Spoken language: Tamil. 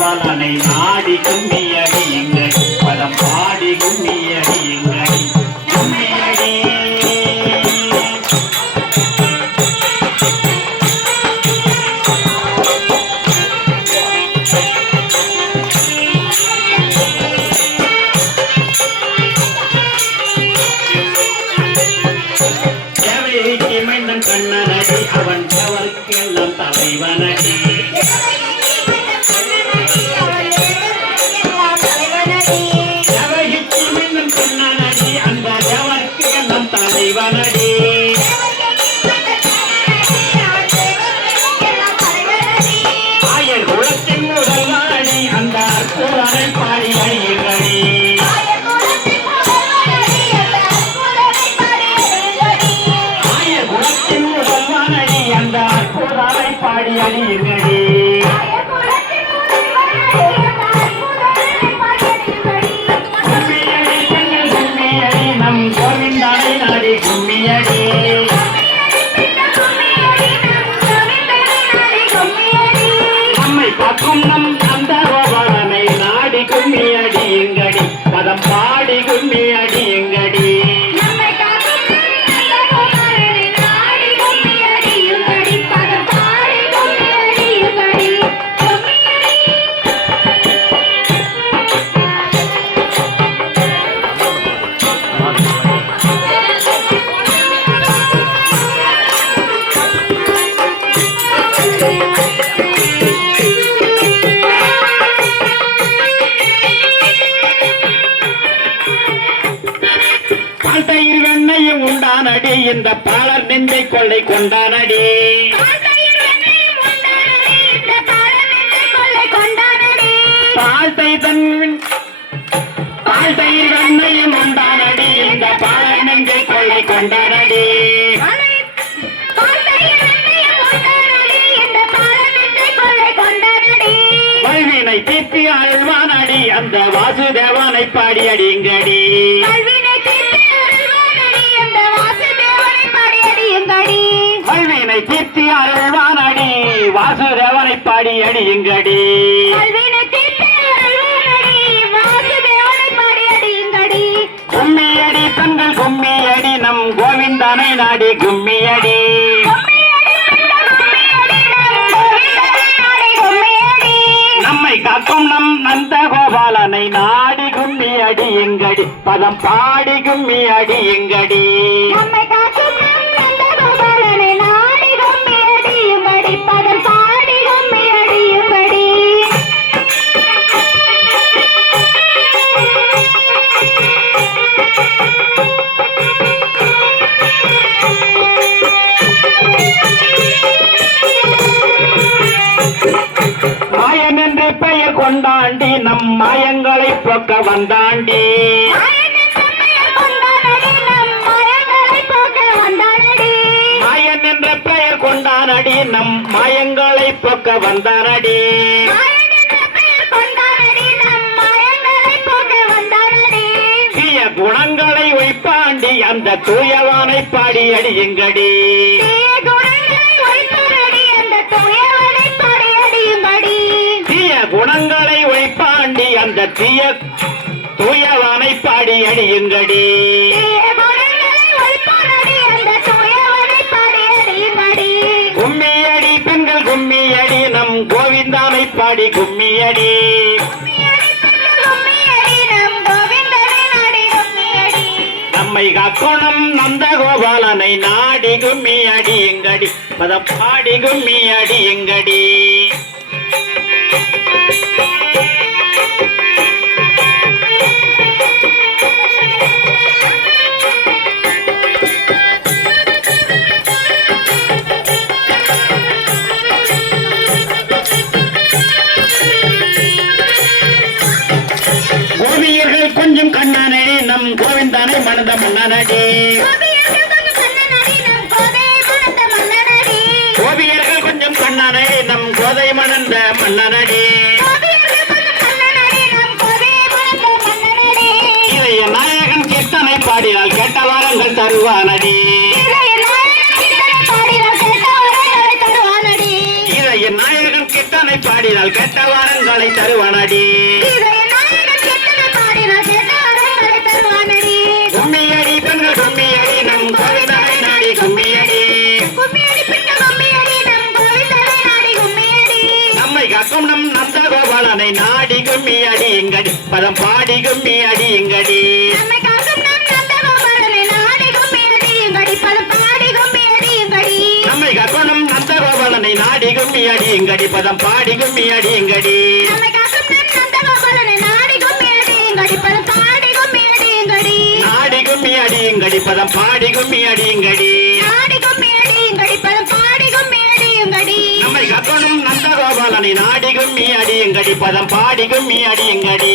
நந்த நாடி கும்மியடியுங்கள் பதம் பாடி கும்மியடியுங்கள் காக்கும் நம் அந்த கோபாலனை நாடி கும்மியடி. எங்கடி? பதம் பாடி கும்மியடி. இந்த பாலர் நெஞ்சை கொள்ளை கொண்டானடி. பால் தைதன் பால் தயிர் வெண்ணையும் உண்டானடி. இந்த பாலர் நெஞ்சை கொள்ளை கொண்டானடி. வல்வினை தீர்த்தி அழ்வானடி அந்த வாசுதேவனை பாடி அடிங்கடி வல்வினை தீர்த்தி அருள்வானடி. வாசுதேவனை பாடி அடியுங்கடி. கும்மியடி பெண்கள் கும்மியடி நம் கோவிந்தனை நாடி கும்மியடி. நம்மை காக்கும் நம் நந்த கோபாலனை நாடி கும்மி அடி எங்கடி பதம் பாடி கும்மி அடி எங்கடி மாயங்களை போக்க வந்தாண்டி. மாயன் என்ற பெயர் கொண்டானடி, நம் மாயங்களை போக்க வந்தானடி. குணங்களை வைப்பாண்டி அந்த தூயவானை பாடி அடியுங்கடி வைப்பாண்டி தூயவனை பாடி அடியுங்கடி கும்மியடி பெண்கள் கும்மியடி நம் கோவிந்தானை பாடி கும்மியடி. நம்மை காக்கோணம் நந்த கோபாலனை நாடி கும்மியடி எங்கடி. பதப்பாடி கும்மியடி கும்மி அடி எங்கடி. மன்னனடி. கோபியர்கள் கொஞ்சம் கண்ணனடி, நம் கோதை மணந்த மன்னனடி. இளைய நாயகன் கீர்த்தனை பாடினால் கெட்ட வாரங்கள் தருவானடி. இதய நாயகன் கீர்த்தனை பாடினால் கேட்ட வரங்களை தருவானடி. கோபாலனை நாடி கும்மியடி எங்கடி பதம் பாடி கும்மியடி எங்கடி நம்மை காக்கும் நம் நந்தகோபாலனை நாடி கும்மியடி எங்கடி பதம் பாடி நந்த கோபாலனை நாடி கும்மியடி எங்கடி பதம் பாடி கும்மியடி எங்கடி நாடி நந்த அடி நாடி எங்கடி பதம் பாடி கும்மியடி எங்கடி